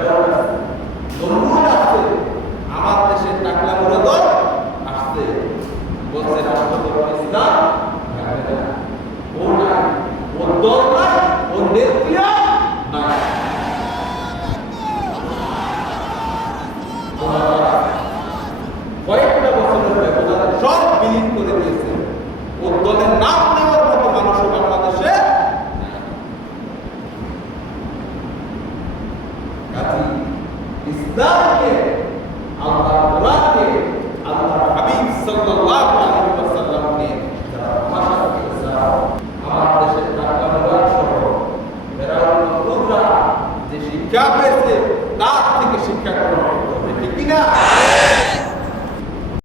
এরাও আসছে, নমরুদ আসছে, আমার দেশের টাকলা মুরাদ আসছে, বলছে রাষ্ট্র ইসলাম থাকবে না, ও নাই, ও দল নাই, ও নেত্রীও নাই। কয়েকটা বছরের ব্যবধানে সব বিলীন করে দিয়েছে। ও দলের নাম নেওয়ার মতো মানুষও বাংলাদেশে কাজী ইসলামকে, আল্লাহর কোরআনকে, আল্লাহর হাবিব সাল্লাল্লাহু আলাইহি ওয়াসাল্লামকে যারা ভাষা করেছে, আমার দেশের ঢাকা মুরাদ সহ ফেরাউন নমরুদরা যে শিক্ষা পেয়েছে তার থেকে শিক্ষা গ্রহণ করতে হবে, ঠিক কিনা?